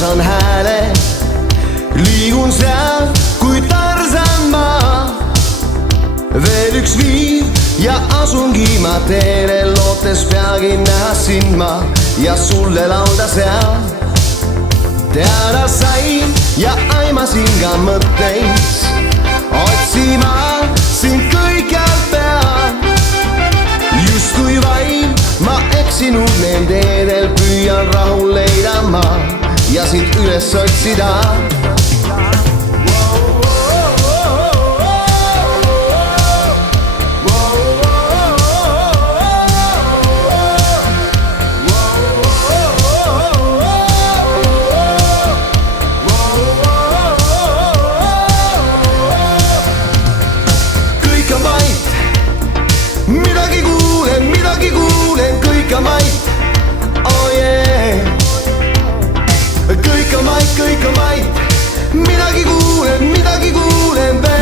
saan hääle. Liigun seal kui Tarzan ma. Veel üks viiv ja asungi ma teele, lootes peagi näha sind ma ja sulle laulda seal. Teada sain ja aimasin ka mõtteid, otsima sind kõikjal peal. Justkui vaim ma eksinud neil teedel, püüan rahu leida ma ja sind üles otsida. Kõik on vait, oh yeah. Kõik on vait, midagi kuulen veel.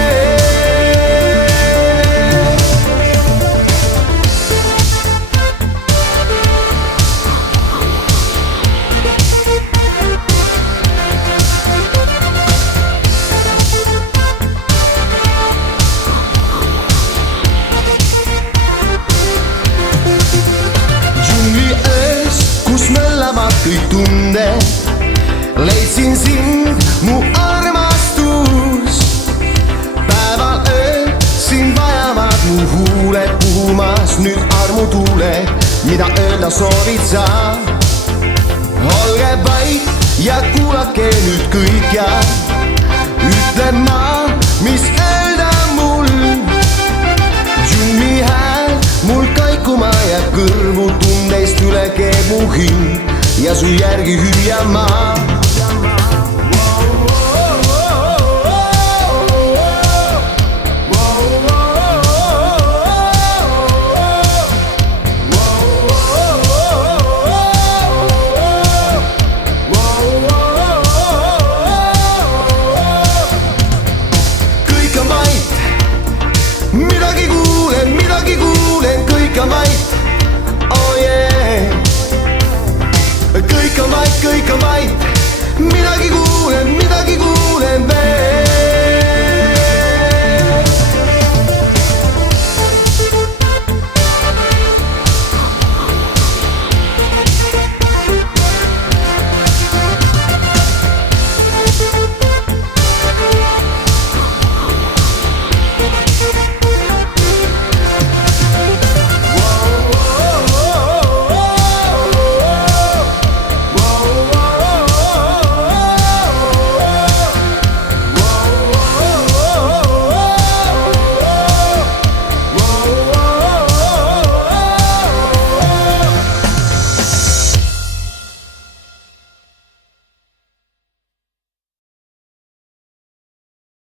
Möllavad kõik tunde, leidsin sind, mu armastus. Päeval ööl sind vajavad mu huuled, puhumas nüüd armutuule, mida öelda soovid sa. Olge vait ja kuulake nüüd kõik ja ütle ma, mis öelda mul. Džungli hääl mul kaikuma ja kõrvu tundeist üle keeb mu hing ja su järgi hüüan ma. Kõik on vait, midagi kuulen, kõik on vait, oh yeah. Kõik on vait, midagi kuulen.